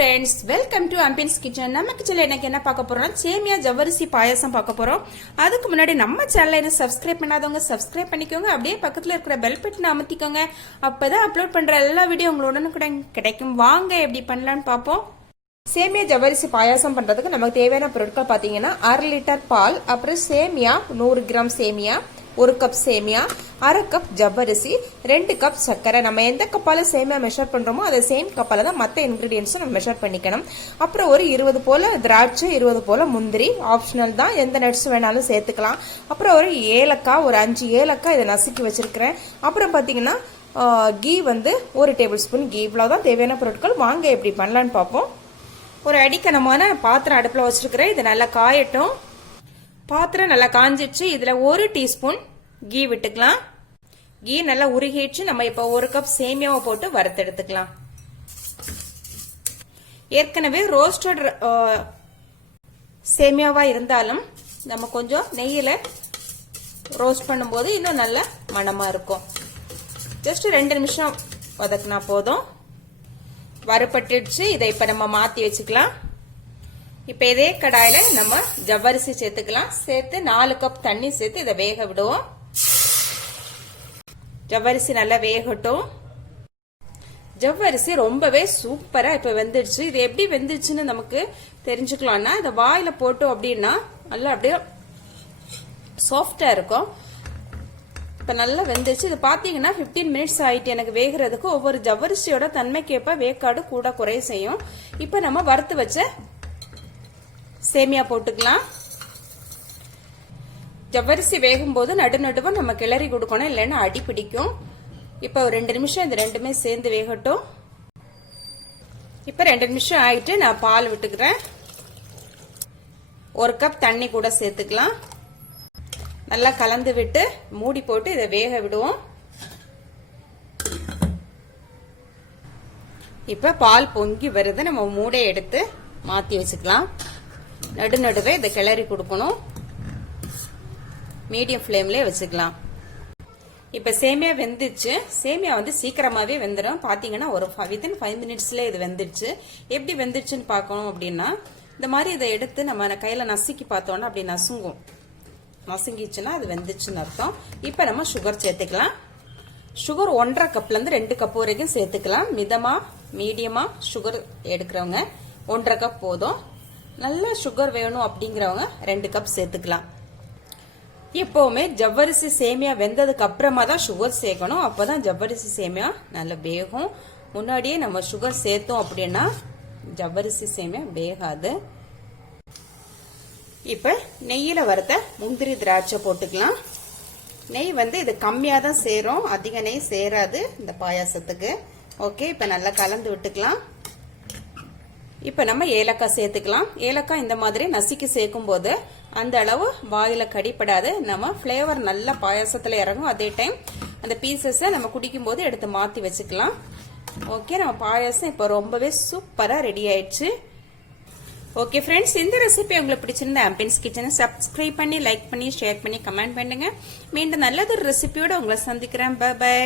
friends, welcome to Ambience kitchen. நம்ம கிச்சன்ல எனக்கு என்ன பார்க்க போறோம்னா சேமியா ஜவ்வரிசி பாயாசம் பார்க்க போறோம். அதுக்கு முன்னாடி நம்ம சேனலை என்ன சப்ஸ்கிரைப் பண்ணாதவங்க சப்ஸ்கிரைப் பண்ணிக்கோங்க. அப்படியே பக்கத்துல இருக்கிற பெல் பட்டனை அமுத்திக்கோங்க. அப்பதான் அப்லோட் பண்ற எல்லா வீடியோ உங்களுக்கு கிடைக்கும். வாங்க எப்படி பண்ணலாம்னு பாப்போம். சேமியா ஜவ்வரிசி பாயாசம் பண்றதுக்கு நமக்கு தேவையான பொருட்கள் பாத்தீங்கன்னா 1/2 லிட்டர் பால், அப்புறம் சேமியா 100 கிராம் சேமியா, 1 கப் சேமியா, 1/2 கப் ஜவ்வரிசி, 2 கப் சர்க்கரை. நம்ம எந்த கப்பால சேமியா மெஷர் பண்றோமோ அதை சேம் கப்பால தான் மற்ற இன்கிரீடியன்ஸும் நம்ம மெஷர் பண்ணிக்கணும். அப்புறம் ஒரு 20 போல திராட்சை, 20 போல முந்திரி, ஆப்ஷனல் தான், எந்த நட்ஸ் வேணாலும் சேர்த்துக்கலாம். அப்புறம் ஒரு ஏலக்காய், ஒரு 5 ஏலக்காய் இதை நசுக்கி வச்சிருக்கிறேன். அப்புறம் பாத்தீங்கன்னா கீ வந்து 1 டேபிள் ஸ்பூன் கீ. இவ்வளவுதான் தேவையான பொருட்கள். வாங்க எப்படி பண்ணலான்னு பார்ப்போம். ஒரு அடிக்கனமான பாத்திரம் அடுப்புல வச்சிருக்கிறேன். இது நல்லா காயட்டும். பாத்திரம் நல்லா காஞ்சிடுச்சு. இதுல 1 டீஸ்பூன் கீ விட்டுக்கலாம். கீ நல்லா உருகிடுச்சு. நம்ம இப்ப 1 கப் சேமியாவை போட்டு வறுத்து எடுத்துக்கலாம். ஏற்கனவே ரோஸ்டட் சேமியாவா இருந்தாலும் நம்ம கொஞ்சம் நெய்யில ரோஸ்ட் பண்ணும்போது இன்னும் நல்ல மணமா இருக்கும். ஜஸ்ட் 2 நிமிஷம் வதக்குனா போதும். வறுபட்டுடுச்சு. இதை இப்ப நம்ம மாத்தி வச்சுக்கலாம். இப்ப இதே கடாயில நம்ம ஜவ்வரிசி சேர்த்துக்கலாம். சேர்த்து 4 கப் தண்ணி சேர்த்து இதை வேக விடுவோம். ஜவ்வரிசி நல்லா வேகட்டும். ஜவ்வரிசி ரொம்பவே சூப்பரா இப்ப வெந்துடுச்சு. இது எப்படி வெந்துடுச்சுன்னு நமக்கு தெரிஞ்சுக்கலாம்னா இதை வாயில போட்டோம் அப்படின்னா நல்லா அப்படியே சாஃப்டா இருக்கும். இப்ப நல்லா வெந்துச்சு. இது பாத்தீங்கன்னா 15 மினிட்ஸ் ஆயிட்டு எனக்கு வேகிறதுக்கு. ஒவ்வொரு ஜவ்வரிசியோட தன்மைக்கேற்ப வேக்காடு கூட குறைய செய்யும். இப்ப நம்ம வறுத்து வச்ச சேமியா போட்டுக்கலாம். ஜவ்வரிசி வேகும் போது நடுநடுவா நம்ம கிளறி கொடுக்கணும், இல்லைன்னா அடி பிடிக்கும். இப்ப ஒரு 2 நிமிஷம் இந்த ரெண்டுமே சேர்ந்து வேகட்டும். இப்ப 2 நிமிஷம் ஆயிட்டு நான் பால் விட்டுக்கிறேன். 1 கப் தண்ணி கூட சேர்த்துக்கலாம். நல்லா கலந்து விட்டு மூடி போட்டு இதை வேக விடுவோம். இப்ப பால் பொங்கி வருது. நம்ம மூடை எடுத்து மாத்தி வச்சுக்கலாம். நடுநடுவே இதை கிளறி கொடுக்கணும். மீடியம் ஃப்ளேம்ல வச்சுக்கலாம். இப்ப சேமியா வெந்துச்சு. சேமியா வந்து சீக்கிரமாவே வெந்துடும். பாத்தீங்கன்னா ஒரு வித்தின் 5 மினிட்ஸ்ல இது வெந்துடுச்சு. எப்படி வெந்துடுச்சுன்னு பார்க்கணும் அப்படின்னா இந்த மாதிரி இதை எடுத்து நம்ம கையில நசுக்கி பார்த்தோம்னா அப்படி நசுங்கும். நசுங்கிச்சுன்னா அது வெந்துச்சுன்னு அர்த்தம். இப்ப நம்ம சுகர் சேர்த்துக்கலாம். சுகர் 1.5 கப்ல இருந்து 2 கப் வரைக்கும் சேர்த்துக்கலாம். மிதமா மீடியமா சுகர் எடுக்கிறவங்க 1.5 கப் போதும். நல்ல சுகர் வேணும் அப்படிங்கிறவங்க 2 கப் சேர்த்துக்கலாம். எப்பவுமே ஜவ்வரிசி சேமியா வெந்ததுக்கு அப்புறமா தான் சுகர் சேர்க்கணும். அப்பதான் ஜவ்வரிசி சேமியா நல்ல வேகும். முன்னாடியே நம்ம சுகர் சேர்த்தோம் அப்படின்னா ஜவ்வரிசி சேமியா வேகாது. இப்ப நெய்யில வறுத்த முந்திரி திராட்சை போட்டுக்கலாம். நெய் வந்து இது கம்மியா தான் சேரும், அதிக நெய் சேராது இந்த பாயாசத்துக்கு. ஓகே, இப்ப நல்லா கலந்து விட்டுக்கலாம். இப்ப நம்ம ஏலக்காய் சேர்த்துக்கலாம். ஏலக்காய் இந்த மாதிரி நசுக்கி சேர்க்கும் போது அந்த அளவு வாயில கடிப்படாது. நம்ம பிளேவர் நல்ல பாயாசத்துல இறங்கும். அதே டைம் அந்த பீசஸ நம்ம குடிக்கும் போது எடுத்து மாத்தி வச்சுக்கலாம். ஓகே, நம்ம பாயாசம் இப்ப ரொம்பவே சூப்பரா ரெடி ஆயிடுச்சு. ஓகே ஃப்ரெண்ட்ஸ், இந்த ரெசிபி உங்களுக்கு பிடிச்சிருந்தா ஆம்பியன்ஸ் கிச்சனை சப்ஸ்கிரைப் பண்ணி, லைக் பண்ணி, ஷேர் பண்ணி, கமெண்ட் பண்ணுங்க. மீண்டும் நல்லதொரு ரெசிபியோட உங்களை சந்திக்கிறேன். Bye by.